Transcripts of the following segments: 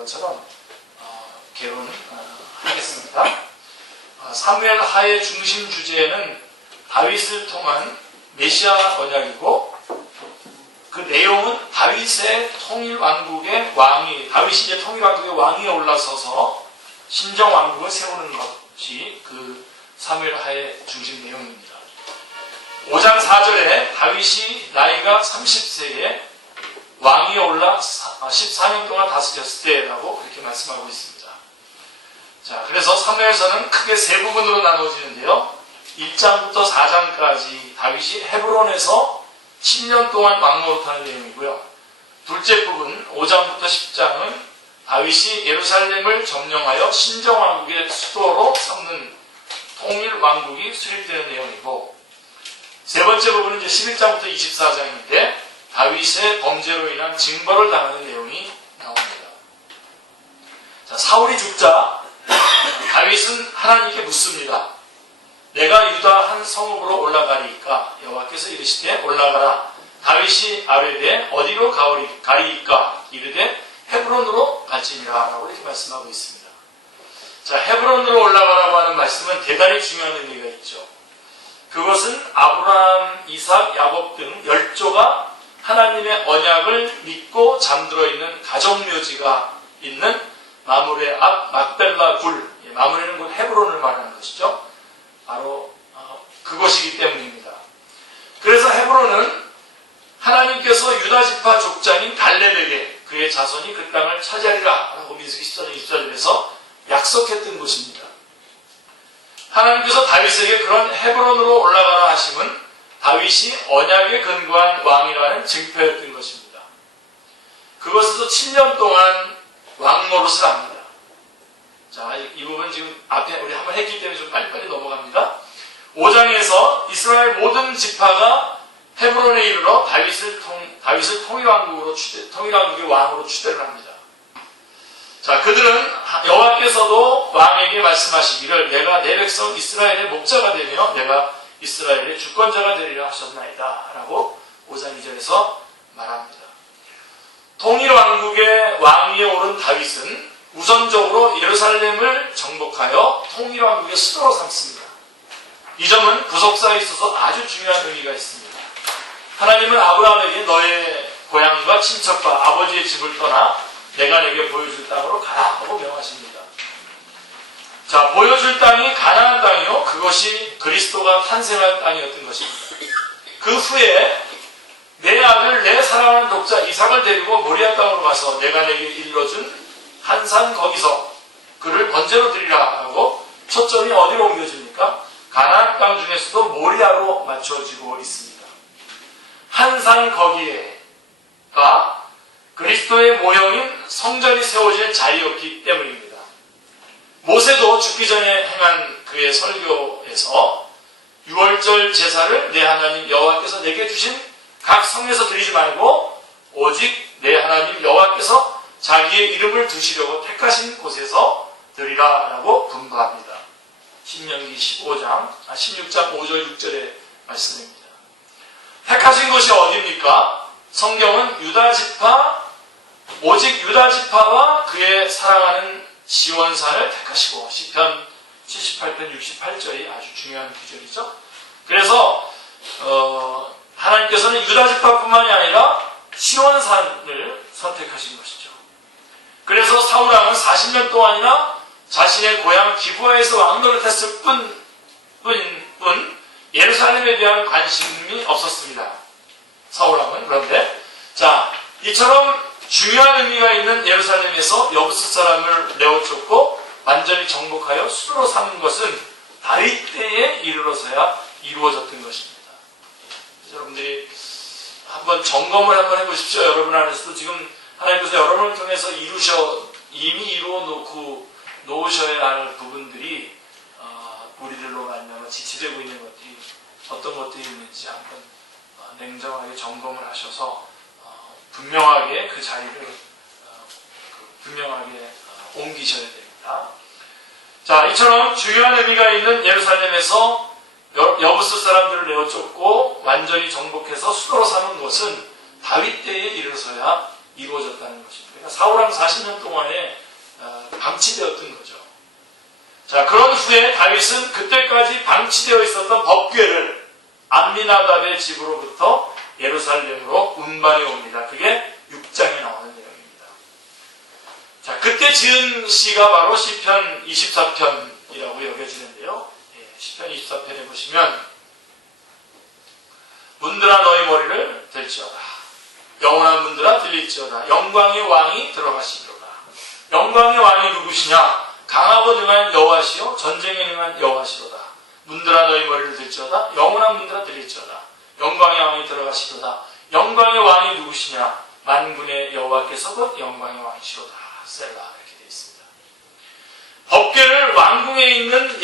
것처럼 개론하겠습니다. 사무엘 하의 중심 주제는 다윗을 통한 메시아 언약이고, 그 내용은 다윗의 통일왕국의 다윗이 이제 통일왕국의 왕위에 올라서서 신정왕국을 세우는 것이 그 사무엘 하의 중심 내용입니다. 5장 4절에 다윗이 나이가 30세에 왕위에 올라 14년 동안 다스렸을 때라고 그렇게 말씀하고 있습니다. 자, 그래서 사무엘서는 크게 세 부분으로 나눠지는데요. 1장부터 4장까지 다윗이 헤브론에서 10년 동안 왕노릇하는 내용이고요. 둘째 부분 5장부터 10장은 다윗이 예루살렘을 점령하여 신정왕국의 수도로 삼는 통일왕국이 수립되는 내용이고, 세 번째 부분은 이제 11장부터 24장인데 다윗의 범죄로 인한 징벌을 당하는 내용이 나옵니다. 자, 사울이 죽자 다윗은 하나님께 묻습니다. 내가 유다 한 성읍으로 올라가리이까? 여호와께서 이르시되 올라가라. 다윗이 아뢰되 어디로 가리이까? 이르되 헤브론으로 갈지니라 라고 이렇게 말씀하고 있습니다. 자, 헤브론으로 올라가라고 하는 말씀은 대단히 중요한 의미가 있죠. 그것은 아브라함, 이삭, 야곱 등 10조가 하나님의 언약을 믿고 잠들어 있는 가정묘지가 있는 마므레 앞 막벨라 굴, 마므레는 곧 헤브론을 말하는 것이죠. 바로 그것이기 때문입니다. 그래서 헤브론은 하나님께서 유다지파 족장인 갈렙에게 그의 자손이 그 땅을 차지하리라 라고 민수기 14장 24절에서 약속했던 곳입니다. 하나님께서 다윗에게 그런 헤브론으로 올라가라 하심은 다윗이 언약에 근거한 왕이라는 증표였던 것입니다. 그것에서 7년 동안 왕노릇을 합니다. 자, 이 부분 지금 앞에 우리 한번 했기 때문에 좀 빨리빨리 넘어갑니다. 5장에서 이스라엘 모든 지파가 헤브론에 이르러 다윗을 통일왕국의 왕으로 추대를 합니다. 자, 그들은 여호와께서도 왕에게 말씀하시기를 내가 내 백성 이스라엘의 목자가 되며 내가 이스라엘의 주권자가 되리라 하셨나이다 라고 5장 2절에서 말합니다. 통일왕국의 왕위에 오른 다윗은 우선적으로 예루살렘을 정복하여 통일왕국의 수도로 삼습니다. 이 점은 구속사에 있어서 아주 중요한 의미가 있습니다. 하나님은 아브라함에게 너의 고향과 친척과 아버지의 집을 떠나 내가 내게 보여줄 땅으로 가라 하고 명하십니다. 자, 보여줄 땅이 가나안 땅이요, 그것이 그리스도가 탄생할 땅이었던 것입니다. 그 후에 내 아들, 내 사랑하는 독자 이삭을 데리고 모리아 땅으로 가서 내가 내게 일러준 한 산 거기서 그를 번제로 드리라 하고 초점이 어디로 옮겨집니까? 가나안 땅 중에서도 모리아로 맞춰지고 있습니다. 한 산 거기에가 그리스도의 모형인 성전이 세워질 자리였기 때문입니다. 모세도 죽기 전에 행한 그의 설교에서 6월절 제사를 내 하나님 여호와께서 내게 주신 각 성에서 드리지 말고 오직 내 하나님 여호와께서 자기의 이름을 두시려고 택하신 곳에서 드리라 라고 분부합니다. 신명기 16장 5절 6절의 말씀입니다. 택하신 곳이 어디입니까? 성경은 오직 유다지파와 그의 사랑하는 시원산을 택하시고, 시편 78편 68절이 아주 중요한 구절이죠. 그래서 하나님께서는 유다지파뿐만이 아니라 시원산을 선택하신 것이죠. 그래서 사울왕은 40년 동안이나 자신의 고향 기브아에서 왕노릇 했을 뿐 예루살렘에 대한 관심이 없었습니다. 사울왕은. 그런데 자, 이처럼 중요한 의미가 있는 예루살렘에서 여부스 사람을 내어쫓고 완전히 정복하여 수도로 삼은 것은 다윗 때에 이르러서야 이루어졌던 것입니다. 여러분들이 한번 점검을 한번 해보십시오. 여러분 안에서도 지금 하나님께서 여러분을 통해서 이미 이루어 놓으셔야 할 부분들이 우리들로 말미암아 지체되고 있는 것들이 어떤 것들이 있는지 한번 냉정하게 점검을 하셔서 분명하게 그 자리를 분명하게 옮기셔야 됩니다. 자, 이처럼 중요한 의미가 있는 예루살렘에서 여부스 사람들을 내어쫓고 완전히 정복해서 수도로 삼은 것은 다윗 때에 이르러서야 이루어졌다는 것입니다. 그러니까 사울왕 40년 동안에 방치되었던 거죠. 자, 그런 후에 다윗은 그때까지 방치되어 있었던 법궤를 암미나답의 집으로부터 예루살렘으로 운반해 옵니다. 그게 6장에 나오는 내용입니다. 자, 그때 지은 시가 바로 시편 24편이라고 여겨지는데요. 시편 24편에 보시면 문들아 너희 머리를 들지어다. 영원한 문들아 들릴지어다. 영광의 왕이 들어가시리로다. 영광의 왕이 누구시냐? 강하고 능한 여호와시요 전쟁에 능한 여호와시로다. 문들아 너희 머리를 들지어다. 영원한 문들아 들릴지어다. 영광의 왕이 들어가시로다. 영광의 왕이 누구시냐? 만군의 여호와께서 곧 영광의 왕이시로다. 셀라 이렇게 되어 있습니다. 법궤를 왕궁에 있는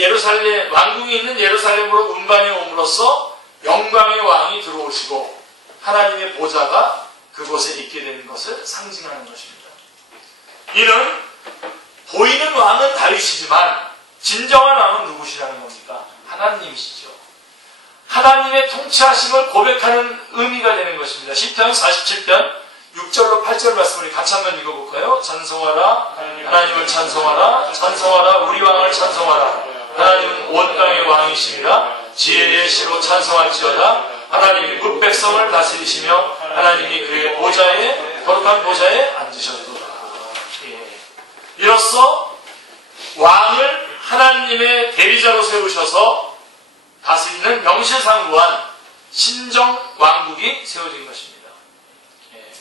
예루살렘으로 운반해 옴으로써 영광의 왕이 들어오시고 하나님의 보좌가 그곳에 있게 되는 것을 상징하는 것입니다. 이는 보이는 왕은 다윗이지만 진정한 왕은 누구시라는 겁니까? 하나님이시죠. 하나님의 통치하심을 고백하는 의미가 되는 것입니다. 시편 47편 6절로 8절 말씀을 같이 한번 읽어볼까요? 찬송하라 하나님을 찬송하라 찬송하라 우리 왕을 찬송하라 하나님은 온 땅의 왕이시니라 지혜의 시로 찬송할지어다 하나님이 뭇백성을 다스리시며 하나님이 그의 보좌에 거룩한 보좌에 앉으셨도다. 이로써 왕을 하나님의 대리자로 세우셔서 다스리는 명실상부한 신정왕국이 세워진 것입니다.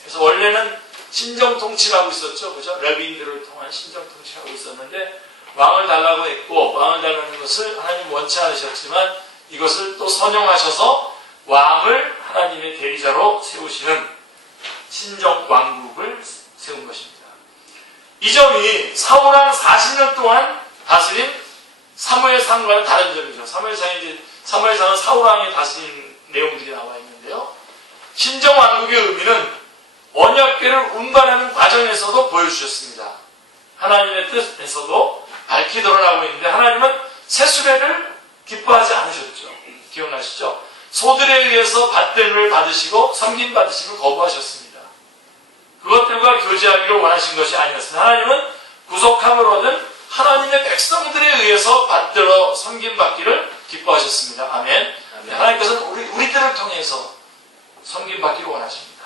그래서 원래는 신정통치를 하고 있었죠. 그죠? 레위인들을 통한 신정통치를 하고 있었는데 왕을 달라고 했고 왕을 달라는 것을 하나님 원치 않으셨지만 이것을 또 선용하셔서 왕을 하나님의 대리자로 세우시는 신정왕국을 세운 것입니다. 이 점이 사울왕 40년 동안 다스린 사무엘상과는 다른 점이죠. 사무엘상은 사울왕이 다스린 내용들이 나와 있는데요. 신정왕국의 의미는 언약궤를 운반하는 과정에서도 보여주셨습니다. 하나님의 뜻에서도 밝히 드러나고 있는데 하나님은 세수레를 기뻐하지 않으셨죠. 기억나시죠? 소들에 의해서 받됨을 받으시고 섬김받으심을 거부하셨습니다. 그것들과 교제하기를 원하신 것이 아니었습니다. 하나님은 구속함을 얻은 하나님의 백성들에 의해서 받들어 섬김받기를 기뻐하셨습니다. 아멘. 하나님께서는 우리들을 통해서 섬김받기를 원하십니다.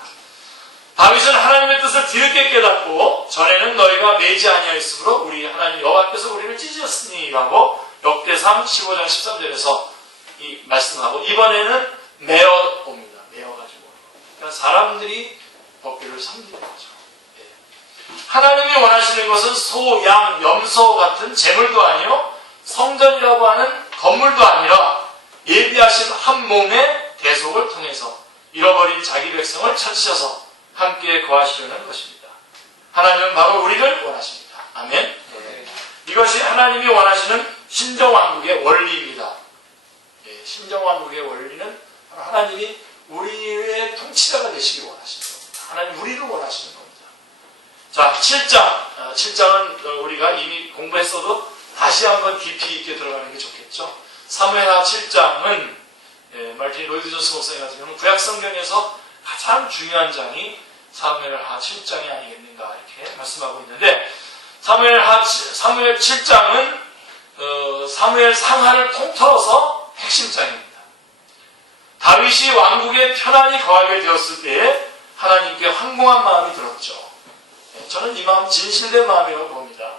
다윗은 하나님의 뜻을 뒤늦게 깨닫고 전에는 너희가 매지 아니하였으므로 우리 하나님 여호와께서 우리를 찢으셨으니라고 역대상 15장 13절에서 이 말씀하고 이번에는 메어 옵니다. 메어가지고 그러니까 사람들이 법궤를 섬기는 거죠. 하나님이 원하시는 것은 소, 양, 염소 같은 재물도 아니요 성전이라고 하는 건물도 아니라 예비하신 한 몸의 대속을 통해서 잃어버린 자기 백성을 찾으셔서 함께 거하시려는 것입니다. 하나님은 바로 우리를 원하십니다. 아멘. 네. 이것이 하나님이 원하시는 신정왕국의 원리입니다. 네, 신정왕국의 원리는 바로 하나님이 우리의 통치자가 되시기 원하십니다. 하나님 우리를 원하시는 겁니다. 자, 7장은 우리가 이미 공부했어도 다시 한번 깊이 있게 들어가는 게 좋겠죠. 사무엘하 7장은 말틴 로이드 존스 목사님 같은 경우는 구약성경에서 가장 중요한 장이 사무엘하 7장이 아니겠는가 이렇게 말씀하고 있는데 사무엘 7장은 사무엘 상하를 통틀어서 핵심장입니다. 다윗이 왕국에 편안히 거하게 되었을 때에 하나님께 황공한 마음이 들었죠. 저는 이 마음 진실된 마음이라고 봅니다.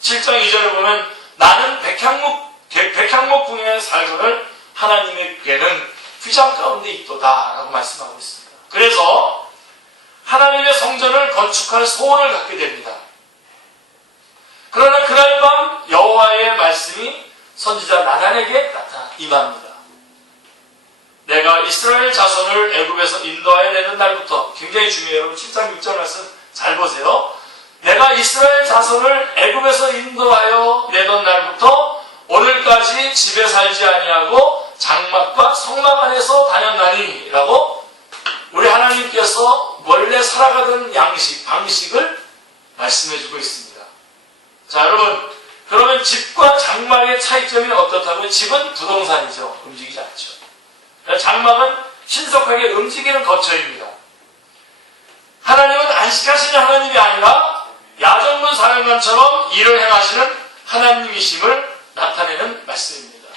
7장 2절에 보면 나는 백향목 궁에 살거늘 하나님의 궤는 휘장 가운데 있도다 라고 말씀하고 있습니다. 그래서 하나님의 성전을 건축할 소원을 갖게 됩니다. 그러나 그날 밤 여호와의 말씀이 선지자 나단에게 임합니다. 내가 이스라엘 자손을 애굽에서 인도하여 내는 날부터 굉장히 중요해요. 여러분 7장 6절 말씀 잘 보세요. 내가 이스라엘 자손을 애굽에서 인도하여 내던 날부터 오늘까지 집에 살지 아니하고 장막과 성막 안에서 다녔나니 라고 우리 하나님께서 원래 살아가던 방식을 말씀해주고 있습니다. 자, 여러분, 그러면 집과 장막의 차이점이 어떻다고요? 집은 부동산이죠. 움직이지 않죠. 장막은 신속하게 움직이는 거처입니다. 하나님은 안식하시는 하나님이 아니라 야정문 사령관처럼 일을 행하시는 하나님이심을 나타내는 말씀입니다.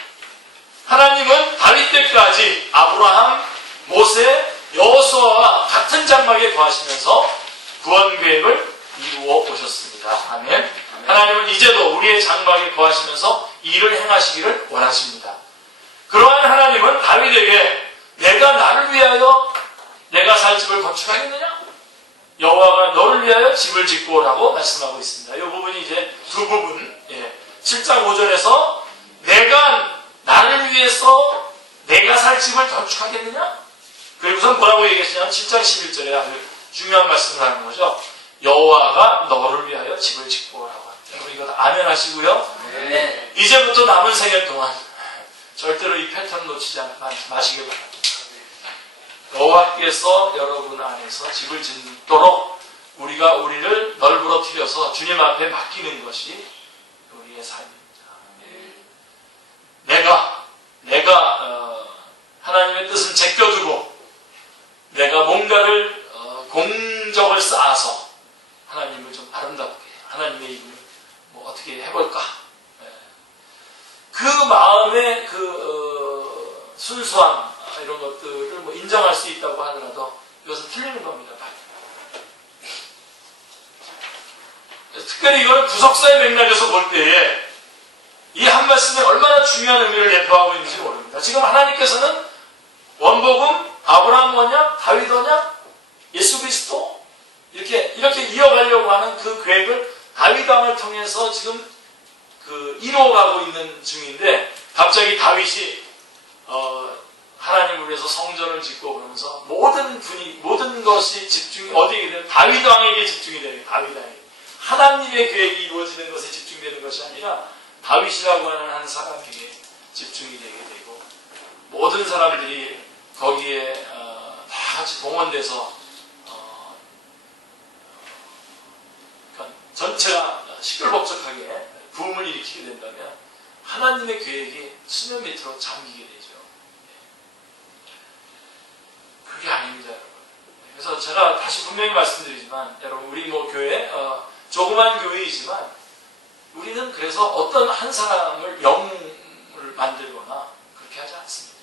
하나님은 다윗 때까지 아브라함, 모세, 여호수아와 같은 장막에 거하시면서 구원 계획을 이루어 오셨습니다. 아멘. 하나님은 이제도 우리의 장막에 거하시면서 일을 행하시기를 원하십니다. 그러한 하나님은 다윗에게 내가 나를 위하여 내가 살 집을 건축하겠느냐? 여호와가 너를 위하여 집을 짓고 오라고 말씀하고 있습니다. 이 부분이 이제 두 부분. 7장 5절에서 내가 나를 위해서 내가 살 집을 건축하겠느냐? 그리고선 뭐라고 얘기했냐면 7장 11절에 아주 중요한 말씀을 하는 거죠. 여호와가 너를 위하여 집을 짓고 오라고. 여러분 이거 다 아멘 하시고요. 네. 이제부터 남은 생애 동안 절대로 이 패턴 놓치지 마시길 바랍니다. 여호와께서 여러분 안에서 집을 짓도록 우리가 우리를 널브러뜨려서 주님 앞에 맡기는 것이 우리의 삶입니다. 내가 하나님의 뜻은 제껴두고 내가 뭔가를 공적을 쌓아서 하나님을 좀 아름답게 하나님의 이름을 뭐 어떻게 해볼까? 그 마음의 그 순수함 이런 것들을 뭐 인정할 수 있다고 하더라도 이것은 틀리는 겁니다. 특별히 이걸 구속사의 맥락에서 볼 때에 이 한 말씀이 얼마나 중요한 의미를 내포하고 있는지 모릅니다. 지금 하나님께서는 원복음, 아브라함 언약, 다윗 언약, 예수 그리스도 이렇게 이어가려고 하는 그 계획을 다윗 왕을 통해서 지금 이루어가고 있는 중인데 갑자기 다윗이 하나님을 위해서 성전을 짓고 그러면서 모든 것이 집중이 어디에 되는 다윗 왕에게 집중이 되는 다윗 왕에게 하나님의 계획이 이루어지는 것에 집중되는 것이 아니라 다윗이라고 하는 한 사람에게 집중이 되게 되고 모든 사람들이 거기에 다 같이 동원돼서 그러니까 전체가 시끌벅적하게 부흥을 일으키게 된다면 하나님의 계획이 수면 밑으로 잠기게 되죠. 그게 아닙니다, 여러분. 그래서 제가 다시 분명히 말씀드리지만 여러분 우리 뭐 교회 조그만 교회이지만 우리는 그래서 어떤 한 사람을 영을 만들거나 그렇게 하지 않습니다.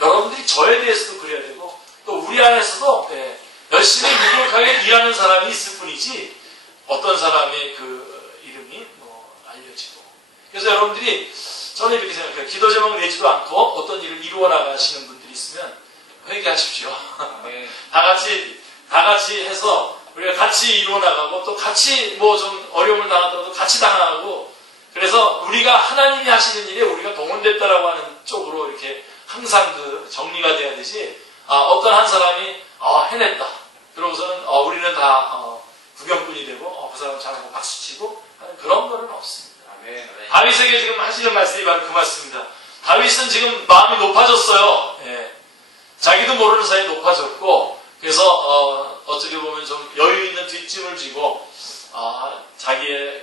여러분들이 저에 대해서도 그래야 되고 또 우리 안에서도 열심히 무력하게 일하는 사람이 있을 뿐이지 어떤 사람의 그 이름이 뭐 알려지고 그래서 여러분들이 저는 이렇게 생각해요. 기도 제목 내지도 않고 어떤 일을 이루어 나가시는 분들이 있으면 회개하십시오. 다 같이 해서 우리가 같이 이루어 나가고 또 같이 뭐 좀 어려움을 당하더라도 같이 당하고 그래서 우리가 하나님이 하시는 일에 우리가 동원됐다라고 하는 쪽으로 이렇게 항상 그 정리가 돼야 되지 어떤 한 사람이 해냈다 그러고서는 우리는 다 구경꾼이 되고 그 사람 잘하고 박수치고 하는 그런 거는 없습니다. 다윗에게 지금 하시는 말씀이 바로 그 말씀입니다. 다윗은 지금 마음이 높아졌어요. 자기도 모르는 사이에 높아졌고 그래서 어떻게 보면 좀 여유 있는 뒷짐을 지고 자기의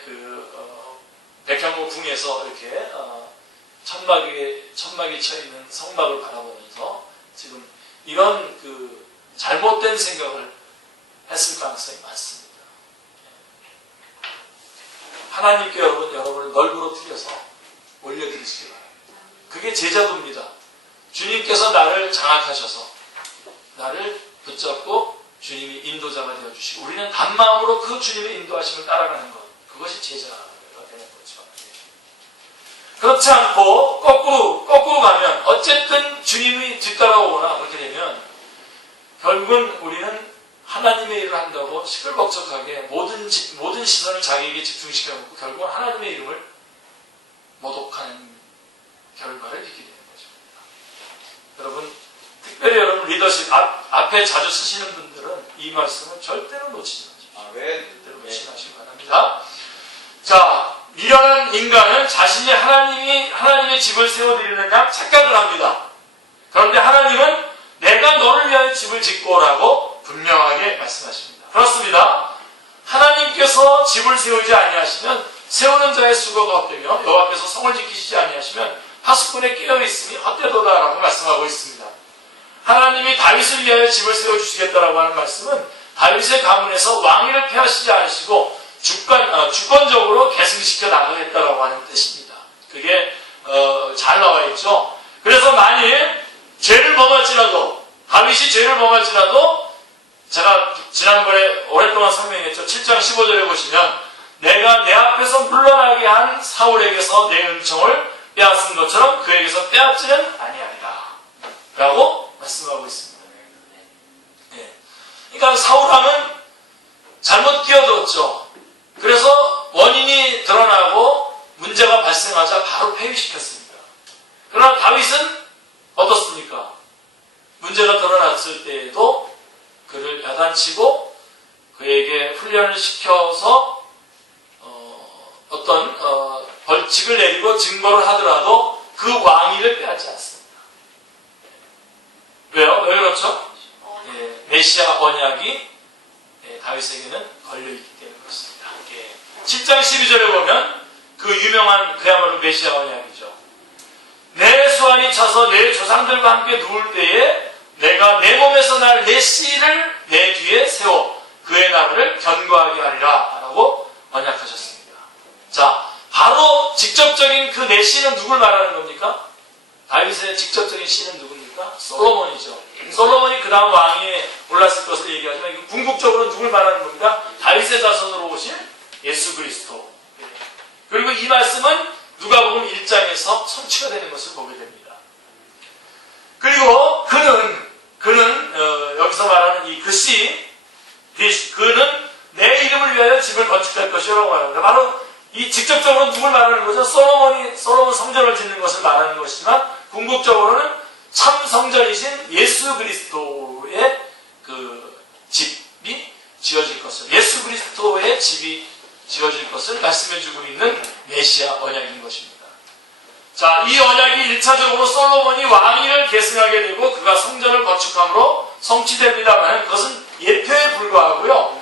백향목 궁에서 이렇게 천막이 쳐 있는 성막을 바라보면서 지금 이런 잘못된 생각을 했을 가능성이 많습니다. 하나님께 여러분을 널브러뜨려서 올려드리시기 바랍니다. 그게 제자도입니다. 주님께서 나를 장악하셔서 나를 붙잡고 주님이 인도자가 되어주시고 우리는 단마음으로 그 주님의 인도하심을 따라가는 것 그것이 제자가 되는 거죠. 그렇지 않고 거꾸로 가면 어쨌든 주님이 뒤따라오거나 그렇게 되면 결국은 우리는 하나님의 일을 한다고 시끌벅적하게 모든 시선을 자기에게 집중시켜놓고 결국은 하나님의 이름을 모독하는 결과를 있게 되는 거죠. 여러분 특별히 여러분 리더십 앞에 자주 쓰시는 분들은 이 말씀을 절대로 놓치지 마십시오. 절대로 놓치지 마시기 바랍니다. 자, 미련한 인간은 자신이 하나님의 집을 세워드리는 양 착각을 합니다. 그런데 하나님은 내가 너를 위하여 집을 짓고 오라고 분명하게 말씀하십니다. 그렇습니다. 하나님께서 집을 세우지 아니하시면 세우는 자의 수고가 헛되며 여호와께서 성을 지키시지 아니하시면 파수꾼에 깨어있음이 헛되도다라고 말씀하고 있습니다. 하나님이 다윗을 위하여 집을 세워주시겠다라고 하는 말씀은 다윗의 가문에서 왕위를 폐하시지 않으시고 주권적으로 계승시켜 나가겠다라고 하는 뜻입니다. 그게 잘 나와 있죠. 그래서 만일 죄를 범할지라도, 다윗이 죄를 범할지라도, 제가 지난번에 오랫동안 설명했죠. 7장 15절에 보시면 내가 내 앞에서 물러나게 한 사울에게서 내 은총을 빼앗은 것처럼 그에게서 빼앗지는 아니하리라 라고 말씀하고 있습니다. 네. 그러니까 사울왕은 잘못 끼어들었죠. 그래서 원인이 드러나고 문제가 발생하자 바로 폐위시켰습니다. 그러나 다윗은 어떻습니까? 문제가 드러났을 때에도 그를 야단치고 그에게 훈련을 시켜서 어떤 벌칙을 내리고 증거를 하더라도 그 왕위를 빼앗지 않습니다. 왜요? 왜 그렇죠? 메시아 언약이 다윗에게는 걸려있기 때문에 그렇습니다. 7장 12절에 보면 그 유명한 그야말로 메시아 언약이죠. 내 수완이 차서 내 조상들과 함께 누울 때에 내가 내 몸에서 날 내 씨를 내 뒤에 세워 그의 나라를 견고하게 하리라 라고 언약하셨습니다. 자, 바로 직접적인 그 내 씨는 누굴 말하는 겁니까? 다윗의 직접적인 씨는 누굽니까? 솔로몬이죠. 솔로몬이 그 다음 왕위에 올랐을 것을 얘기하지만 궁극적으로 누굴 말하는 겁니까? 다윗의 자손으로 오신 예수 그리스도. 그리고 이 말씀은 누가복음 1장에서 성취가 되는 것을 보게 됩니다. 그리고 그는 여기서 말하는 이 그 씨, 그는 내 이름을 위하여 집을 건축할 것이라고 말합니다. 바로 이 직접적으로 누굴 말하는 거죠? 솔로몬 성전을 짓는 것을 말하는 것이지만 궁극적으로는 참 성전이신 예수 그리스도의 그 집이 지어질 것을, 예수 그리스도의 집이 지어질 것을 말씀해주고 있는 메시아 언약인 것입니다. 자, 이 언약이 1차적으로 솔로몬이 왕위를 계승하게 되고 그가 성전을 건축함으로 성취됩니다만 그것은 예표에 불과하고요.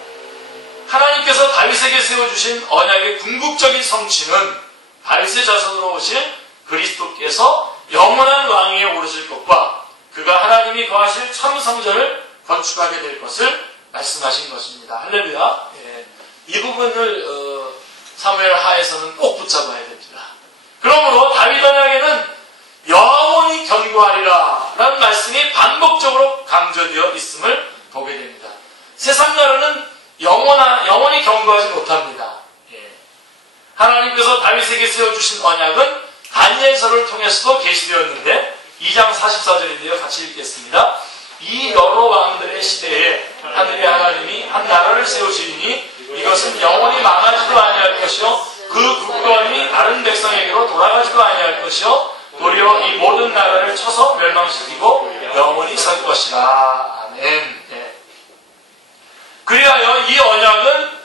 하나님께서 다윗에게 세워주신 언약의 궁극적인 성취는 다윗의 자손으로 오신 그리스도께서 영원한 왕위에 오르실 것과 그가 하나님이 거하실 참 성전을 건축하게 될 것을 말씀하신 것입니다. 할렐루야. 이 부분을 사무엘 하에서는 꼭 붙잡아야 됩니다. 그러므로 다윗 언약에는 영원히 견고하리라 라는 말씀이 반복적으로 강조되어 있음을 보게 됩니다. 세상 나라는 영원히 견고하지 못합니다. 하나님께서 다윗에게 세워주신 언약은 다니엘서를 통해서도 계시되었는데 2장 44절인데요. 같이 읽겠습니다. 이 여러 왕들의 시대에 하늘의 하나님이 한 나라를 세우시니 이것은 영원히 망하지도 아니할 것이요 그 국권이 다른 백성에게로 돌아가지도 아니할 것이요 도리어 이 모든 나라를 쳐서 멸망시키고 영원히 설 것이라. 아멘. 그리하여 이 언약은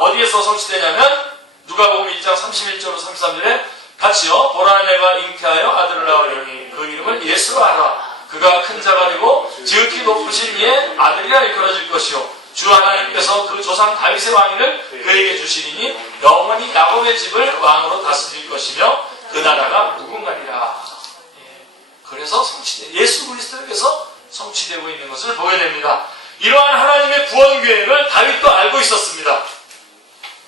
어디에서 성취되냐면 누가복음 1장 31절 33절에 같이요. 보라 내가 잉태하여 아들을 낳으려니 그 이름을 예수로 하라. 그가 큰 자가 되고 지극히 높으신 이의 아들이라 일컬어질 것이요 주 하나님께서 그 조상 다윗의 왕위를 그에게 주시리니 영원히 야곱의 집을 왕으로 다스릴 것이며 그 나라가 무궁하리라. 그래서 예수 그리스도에게서 성취되고 있는 것을 보게 됩니다. 이러한 하나님의 구원 계획을 다윗도 알고 있었습니다.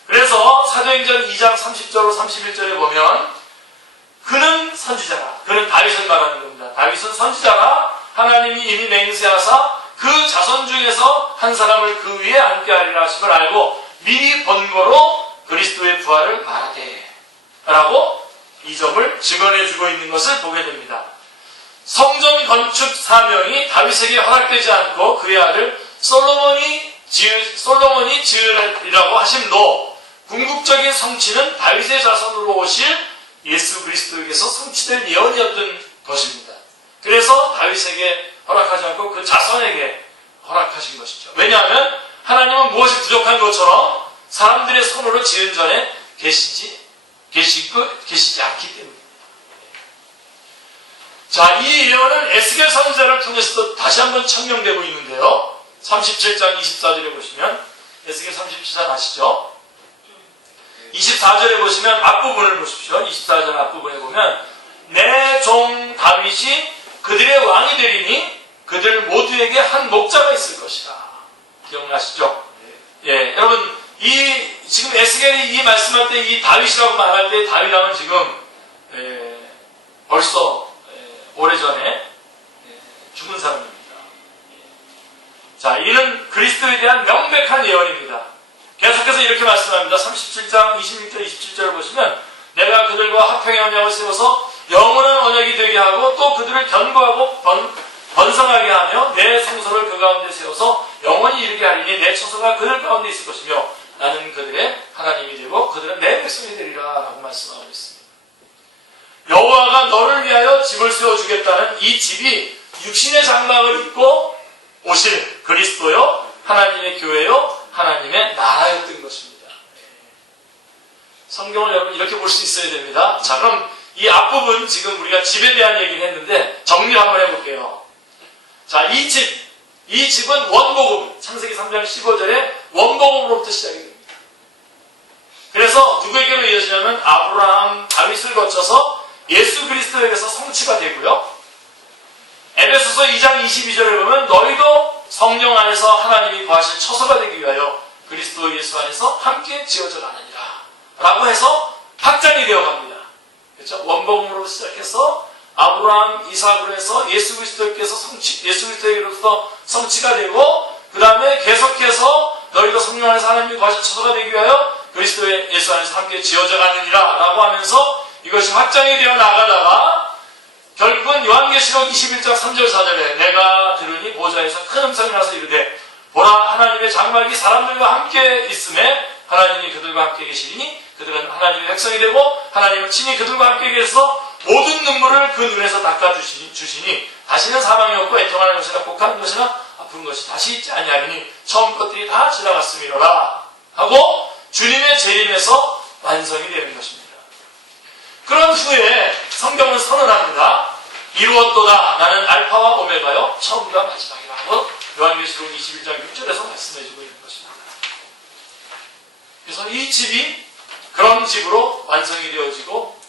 그래서 사도행전 2장 30절로 31절에 보면 그는 선지자라. 그는 다윗을 말하는 겁니다. 다윗은 선지자라. 하나님이 이미 맹세하사 그 자손 중에서 한 사람을 그 위에 앉게 하리라 하심을 알고 미리 본거로 그리스도의 부활을 말하되 라고 이 점을 증언해주고 있는 것을 보게 됩니다. 성전 건축 사명이 다윗에게 허락되지 않고 그의 아들 솔로몬이 지으리라고 하심도 궁극적인 성취는 다윗의 자손으로 오실 예수 그리스도에게서 성취될 예언이었던 것입니다. 그래서 다윗에게 허락하지 않고 그 자손에게 허락하신 것이죠. 왜냐하면 하나님은 무엇이 부족한 것처럼 사람들의 손으로 지은 전에 계시지 않기 때문입니다. 자, 이 예언은 에스겔 선지자를 통해서도 다시 한번 천명되고 있는데요. 37장 24절에 보시면 에스겔 37장 아시죠? 24절에 보시면 앞부분을 보십시오. 24절 앞부분에 보면 내 종 다윗이 그들의 왕이 되리니 그들 모두에게 한 목자가 있을 것이다. 기억나시죠? 예, 여러분, 지금 에스겔이 이 말씀할 때 이 다윗이라고 말할 때 다윗하면 지금, 벌써, 오래전에 죽은 사람입니다. 자, 이는 그리스도에 대한 명백한 예언입니다. 계속해서 이렇게 말씀합니다. 37장 26절 27절을 보시면 내가 그들과 화평의 언약을 세워서 영원한 언약이 되게 하고 또 그들을 견고하고 번성하게 하며 내 성소를 그 가운데 세워서 영원히 이르게 하리니 내 처소가 그들 가운데 있을 것이며 나는 그들의 하나님이 되고 그들은 내 백성이 되리라 라고 말씀하고 있습니다. 여호와가 너를 위하여 집을 세워주겠다는 이 집이 육신의 장막을 입고 오실 그리스도요 하나님의 교회요 하나님의 나라였던 것입니다. 성경을 여러분 이렇게 볼 수 있어야 됩니다. 자, 그럼 이 앞부분 지금 우리가 집에 대한 얘기를 했는데 정리를 한번 해볼게요. 자, 이 집은 원복음, 창세기 3장 15절에 원복음으로부터 시작이 됩니다. 그래서 누구에게로 이어지냐면 아브라함, 다윗을 거쳐서 예수 그리스도에게서 성취가 되고요. 에베소서 2장 22절에 보면 너희도 성령 안에서 하나님이 거하실 처소가 되기 위하여 그리스도 예수 안에서 함께 지어져 가느니라 라고 해서 확장이 되어 갑니다. 그렇죠? 원복음으로 시작해서 아브라함, 이삭으로 해서 예수 그리스도에게로부터 성취가 되고 그 다음에 계속해서 너희도 성령 안에서 하나님이 거하실 처소가 되기 위하여 그리스도의 예수 안에서 함께 지어져 가느니라 라고 하면서 이것이 확장이 되어 나가다가 결국은 요한계시록 21장 3절 4절에 내가 들으니 보좌에서 큰 음성이 나서 이르되 보라 하나님의 장막이 사람들과 함께 있음에 하나님이 그들과 함께 계시리니 그들은 하나님의 백성이 되고 하나님은 친히 그들과 함께 계셔서 모든 눈물을 그 눈에서 닦아주시니 다시는 사망이 없고 애통하는 것이나 곡하는 것이나 아픈 것이 다시 있지 아니하리니 처음 것들이 다 지나갔음이로라 하고 주님의 재림에서 완성이 되는 것입니다. 그런 후에 성경은 선언합니다. 이루었도다. 나는 알파와 오메가요. 처음과 마지막이라 하고 요한계시록 21장 6절에서 말씀해주고 있는 것입니다. 그래서 이 집이 그런 집으로 완성이 되어지고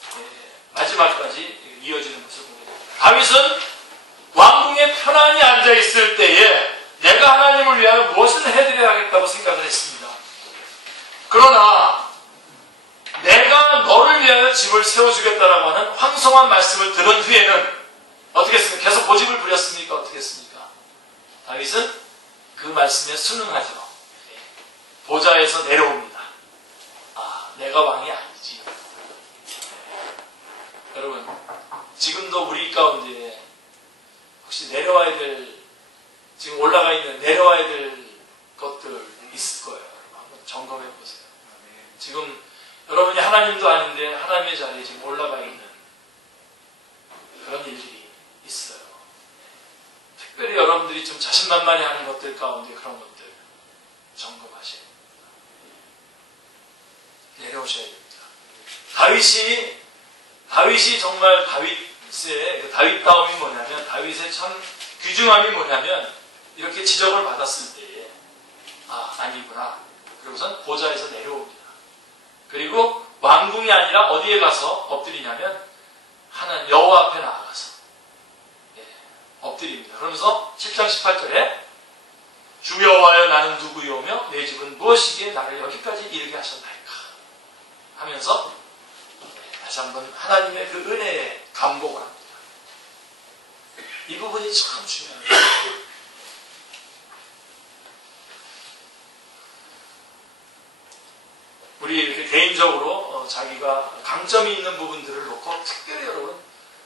마지막까지 이어지는 것을 보게 됩니다. 다윗은 왕궁에 편안히 앉아있을 때에 내가 하나님을 위하여 무엇을 해드려야겠다고 생각을 했습니다. 그러나 내가 너를 위하여 집을 세워주겠다라고 하는 황송한 말씀을 들은 후에는 어떻게 했습니까? 계속 고집을 부렸습니까? 어떻게 했습니까? 다윗은 그 말씀에 순응하죠. 보좌에서 내려옵니다. 내가 왕이 아니지. 여러분, 지금도 우리 가운데 혹시 내려와야 될, 지금 올라가 있는 내려와야 될 것들 있을 거예요. 한번 점검해 보세요. 지금 여러분이 하나님도 아닌데 하나님의 자리에 지금 올라가 있는 그런 일들이 있어요. 특별히 여러분들이 좀 자신만만히 하는 것들 가운데 그런 것들 점검하셔야 됩니다. 내려오셔야 됩니다. 다윗이 정말 다윗의 다윗다움이 뭐냐면 다윗의 참 귀중함이 뭐냐면 이렇게 지적을 받았을 때에 아니구나. 그러고선 보좌에서 내려옵니다. 그리고 왕궁이 아니라 어디에 가서 엎드리냐면 하나님 여호와 앞에 나아가서 엎드립니다. 그러면서 7장 18절에 주 여호와여 나는 누구이오며 내 집은 무엇이기에 나를 여기까지 이르게 하셨나이까 하면서 다시 한번 하나님의 그 은혜에 감복을 합니다. 이 부분이 참 중요합니다. 우리 이렇게 개인적으로 자기가 강점이 있는 부분들을 놓고 특별히 여러분